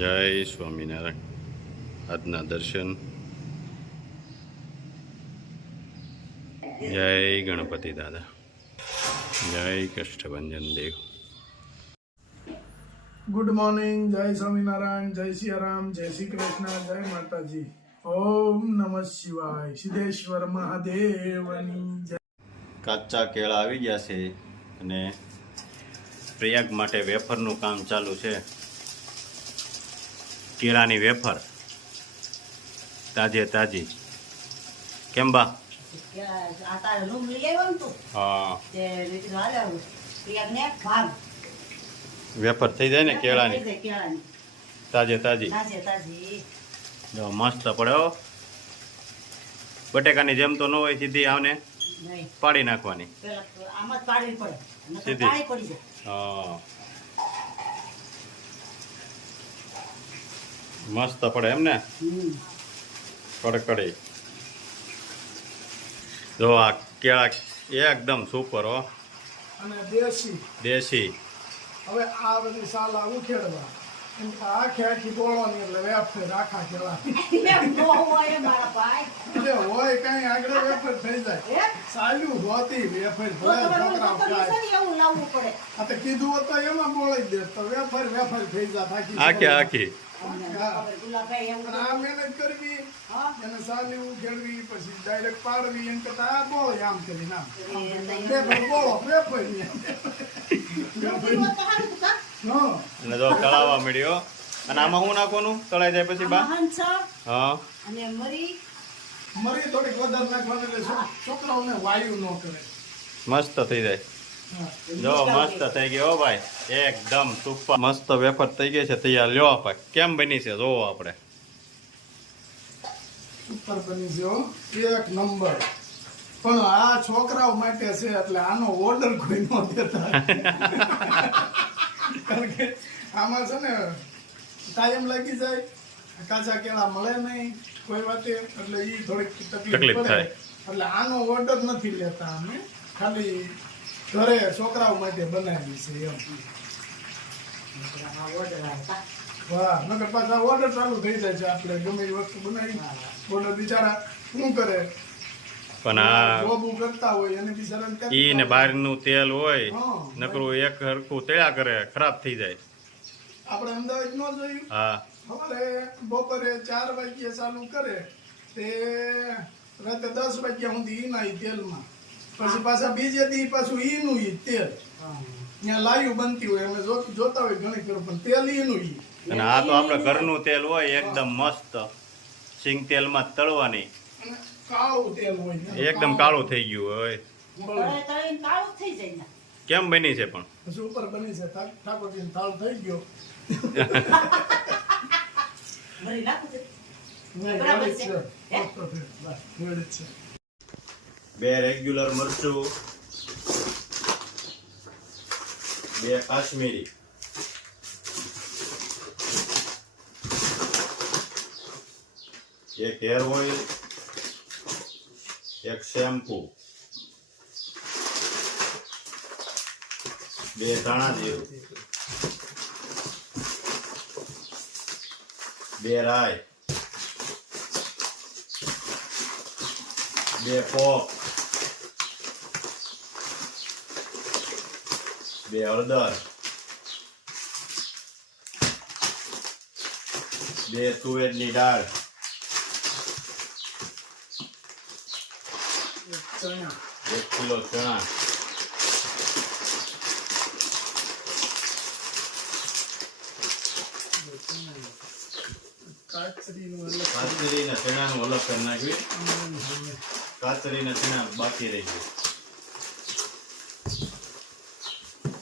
જય સ્વામિનારાયણ. આજના દર્શન. જય ગણપતિ દાદા. જય કષ્ટભંજન દેવ. Good morning. જય સ્વામિનારાયણ. જય સિયારામ. જય શ્રી કૃષ્ણ. જય માતાજી. ઓમ નમઃ શિવાય. સિદ્ધેશ્વર મહાદેવની જય. કાચા કેળા આવી ગયા છે અને પ્રયાગ માટે વેફરનું કામ ચાલુ છે. કેળાની વેફર તાજે તાજી. કેમ બા? હા, વેફર થઈ જાય ને કેળાની તાજે તાજી. જો મસ્ત પડે હો. બટેકાની જેમ તો ન હોય, સીધી આવને પાડી નાખવાની સીધી. હા, મસ્ત પડે એમ ને, કડકડી. જો આ કેળા એકદમ સુપર હો, અને દેશી દેશી. હવે આ બધી સાલા ઉખેડવા આખી આખી બોળવાની એટલે વેફર આખા કેળા હોય કઈ આગળ વેફર થઈ જાય. સાલું હોતી વેફર છોકરા આ તો કીધું હોત તો એમાં બોળી દે તો વેફર થઈ જાય આખી આખી. આ મહેનત કરવી એને સાલી ઉખેડવી પછી ડાયરેક્ટ પાડવી એમ કરતા આ બોળે આમ કરી નામ બોળો વેફર અને જો તળાવવા મળ્યો. અને આમાં શું નાખવાનું તળાઈ જાય પછી બા? હા, અને મરી થોડીક વધારે નાખવાની એટલે છોકરાઓને વાયુ ન કરે. મસ્ત થઈ જાય. જો મસ્ત થઈ ગયો ભાઈ, એકદમ સુપર. મસ્ત વેફર થઈ ગઈ છે તૈયાર. લ્યો આપણે કેમ બની છે જોવો આપણે. સુપર બની છે, એક નંબર. પણ આ છોકરાઓ માટે છે એટલે આનો ઓર્ડર કોઈ ન દેતા. કારણ કે આમાં છે ને ટાઈમ લાગી જાય, કાચા કેળા મળે નહીં કોઈ વાતે, એટલે એ થોડીક તકલીફ પડે. એટલે આનો ઓર્ડર નથી લેતા અમે, ખાલી ઘરે છોકરાઓ માટે બનાવી છે એમ. વાહ, નકર પાછા ઓર્ડર ચાલુ થઈ જાય છે. આપણે ગમે એ વસ્તુ બનાવી ઓર્ડર બિચારા શું કરે, પણ આ જોબ કરતા હોય અને બિચારા ઈ ને બહારનું તેલ હોય નકરું એક હરખું તળ્યા કરે, ખરાબ થઈ જાય. આપણે અમદાવાદ ન જોયું? હા, સવારે બપોરે 4 વાગ્યે ચાલુ કરે તે રાતે 10 વાગ્યા સુધી ઈના તેલમાં, પછી પાછા બીજે દી પાછું ઈનું ઈ તેલ ત્યાં લાઈવ બનતી હોય, અમે જોતા હોય ઘણી ખરું, પણ તેલ ઈનું ઈ. અને આ તો આપણે ઘરનું તેલ હોય એકદમ મસ્ત, સિંગ તેલમાં જ તળવાની. અને કાળું તેલ હોય, એકદમ કાળું થઈ ગયું હોય. કેમ બની છે પણ? પછી ઉપર બની છે ઠાકોરજી થાળ થઈ ગયો. બે રેગ્યુલર મરચું, બે કાશ્મીરી, એક હેર ઓઇલ, એક શેમ્પુ, બે ધાણા જીરું, બે રાઈ, બે પોપ, બે હળદર, બે તુવેરની દાળ, ચણા, 1 કિલો ચણા, કાચરીના ચણાનું અલગ કરી નાખ્યું. કાચરીના ચણા બાકી રહી ગયું.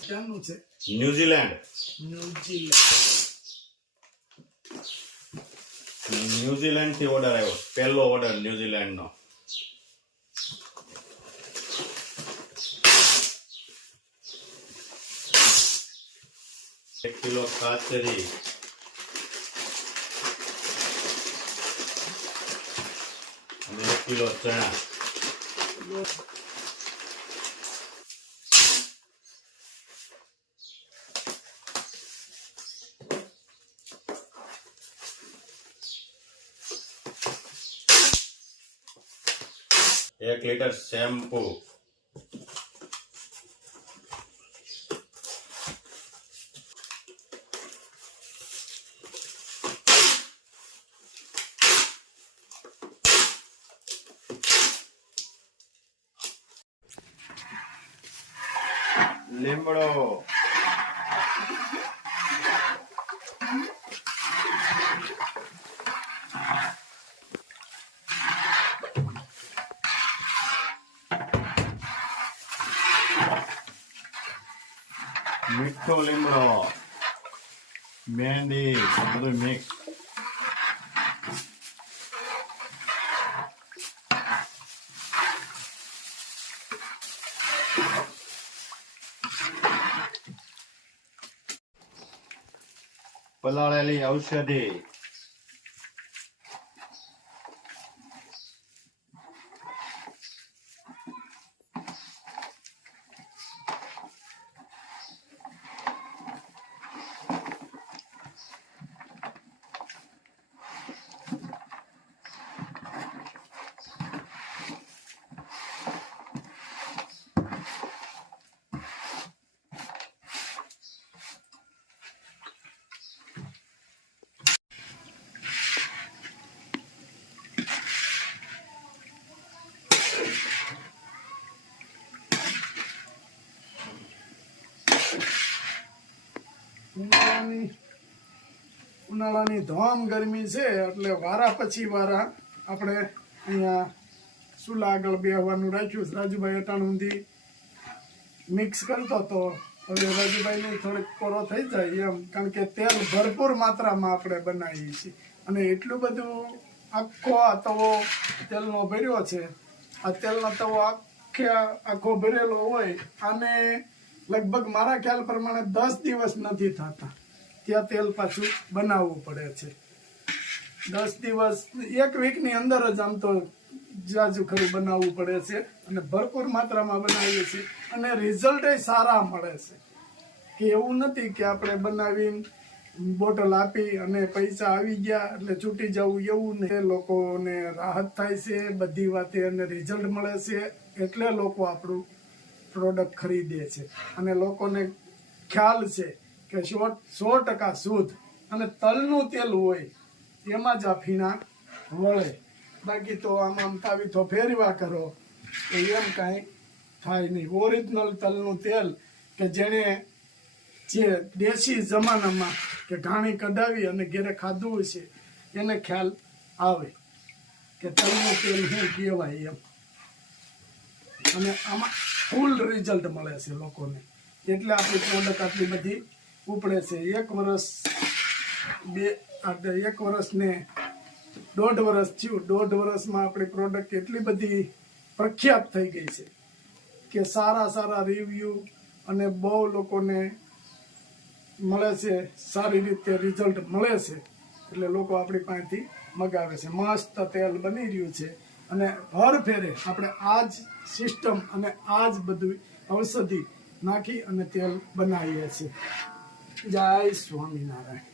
ક્યાંનું છે? ન્યુઝીલેન્ડ થી ઓર્ડર આવ્યો. પહેલો ઓર્ડર ન્યુઝીલેન્ડ નો. એક કિલો કાચરી, અને 1 કિલો ચણા. 1 લીટર શેમ્પુ, લીમડો, મીઠો લીમડો, મહેંદી, બધું મિક્સ. પલાળેલી ઔષધિ, ઉનાળાની ધોમ ગરમી છે એટલે વારા પછી વારા આપણે અહીંયા ચૂલા આગળ બેહવાનું રાખ્યું. રાજુભાઈ અટાણું ઊંધી મિક્સ કરતો તો હવે રાજુભાઈને થોડીક કોરો થઈ જાય એમ, કારણ કે તેલ ભરપૂર માત્રામાં આપણે બનાવીએ છીએ અને એટલું બધું આખો આ તવો તેલનો ભર્યો છે. આ તેલનો તવો આખો ભરેલો હોય આને લગભગ મારા ખ્યાલ પ્રમાણે 10 દિવસ નથી થતા ત્યાં તેલ પાછું બનાવવું પડે છે. 10 દિવસ 1 વીકની અંદર જ આમ તો જાજુ ખરું બનાવવું પડે છે અને ભરપૂર માત્રામાં બનાવીએ છીએ અને રિઝલ્ટ સારા મળે છે. કે એવું નથી કે આપણે બનાવીને બોટલ આપી અને પૈસા આવી ગયા એટલે છૂટી જવું, એવું નહીં. લોકોને રાહત થાય છે બધી વાતે અને રિઝલ્ટ મળે છે એટલે લોકો આપણું પ્રોડક્ટ ખરીદે છે અને લોકોને ખ્યાલ છે કે 100% શુદ્ધ અને તલનું તેલ હોય એમાં જ આ ફીણા વળે. બાકી તો આમ તાવીથો ફેરવા કરો તો એમ કાંઈ થાય નહીં. ઓરિજિનલ તલનું તેલ કે જેણે જે દેશી જમાનામાં કે ઘાણી કઢાવી અને ઘેરે ખાધું છે એને ખ્યાલ આવે કે તલનું તેલ શું કહેવાય એમ. અને આમાં ફૂલ રિઝલ્ટ મળે છે લોકોને એટલે આપણી પ્રોડક્ટ આટલી બધી ઉપડે છે. 1 વર્ષ 1 વર્ષ ને 1.5 વર્ષ થયું. 1.5 વર્ષમાં આપણી પ્રોડક્ટ એટલી બધી પ્રખ્યાત થઈ ગઈ છે કે સારા રિવ્યુ અને બહુ લોકોને મળે છે, સારી રીતે રિઝલ્ટ મળે છે એટલે લોકો આપણી પાસેથી મગાવે છે. મસ્ત તેલ બની રહ્યું છે અને હર ફેરે આપણે આ જ સિસ્ટમ અને આ જ બધું ઔષધિ નાખી અને તેલ બનાવીએ છીએ. જય સ્વામિનારાયણ.